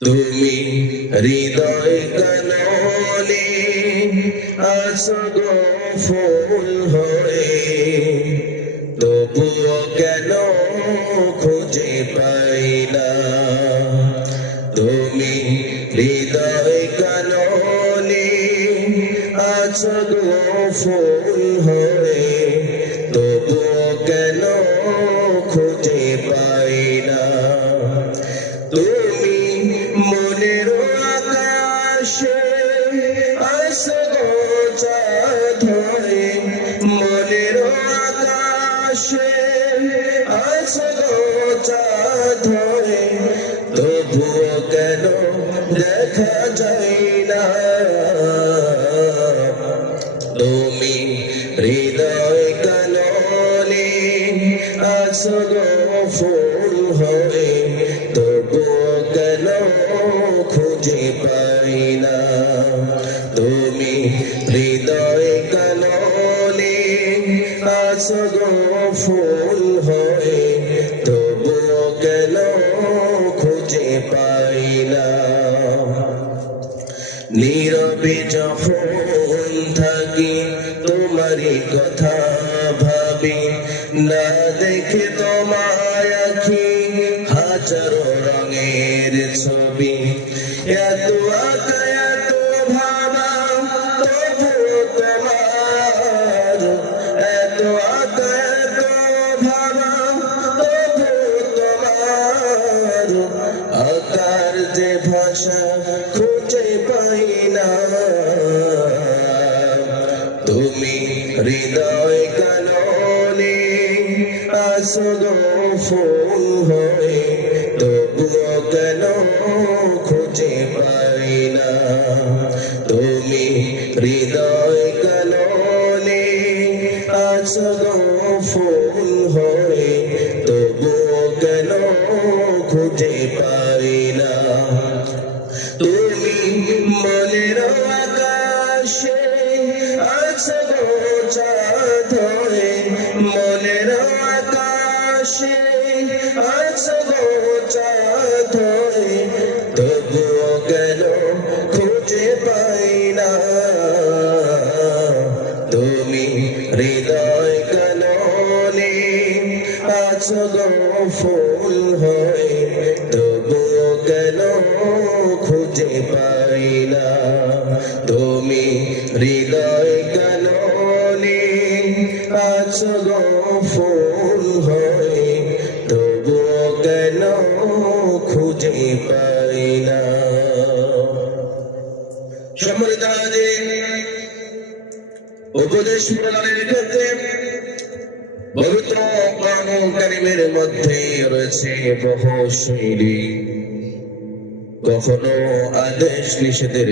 তুমি হৃদয় কাননে আছো গো ফুল হয়ে, তবুও কেন খুঁজে পাই না। তুমি হৃদয় কাননে আছো গো ফুল হয়ে, তবুও কেন খুঁজে পাই না। তুমি মনের আকাশে আছো গো চাঁদ হয়ে, মনের আকাশে আছো গো চাঁদ হয়ে, তবুও কেন দেখা যায় না। তুমি হৃদয় কাননে আছো গো ফুল হয়ে, তবুও কেন খুঁজে পাই না। তুমি হৃদয় কাননে আছো গো ফুল হয়ে, তবুও কেন খুঁজে পাই না। নীরবে যখন থাকি তোমারই কথা ভাবি, না দেখে তোমায় আঁখি হাজারো রঙের ছবি। এত আঁকা এত ভাবা তবুও তোমার, এত আঁকা এত ভাবা তবুও তোমার, আকার যে ভাষা খুঁজে পাই না। তুমি হৃদয় কাননে আছো গো ফুল হয়ে, তবুও কেন খুঁজে পাই না। তুমি হৃদয় কাননে আছো গো ফুল হয়ে, তবুও কেন খুঁজে পাই না। তুমি মনের আকাশে আছো গো চাঁদ হয়ে, মনের আকাশে আছো গো চাঁদ হয়ে, তবুও কেন খুঁজে পাই না। তুমি হৃদয় কাননে আছো গো ফুল হয়ে, তবুও কেন খুঁজে পাই না। তুমি হৃদয় কাননে আছো গো ফুল হয়ে, তবুও কেন খুঁজে পাই না। সম্মানিত হাজির, উপদেশ প্রদানের ক্ষেত্রে পবিত্র কোরআন কারীমের মধ্যে রয়েছে বহু শৈলী, কখনো আদেশ নিষেধের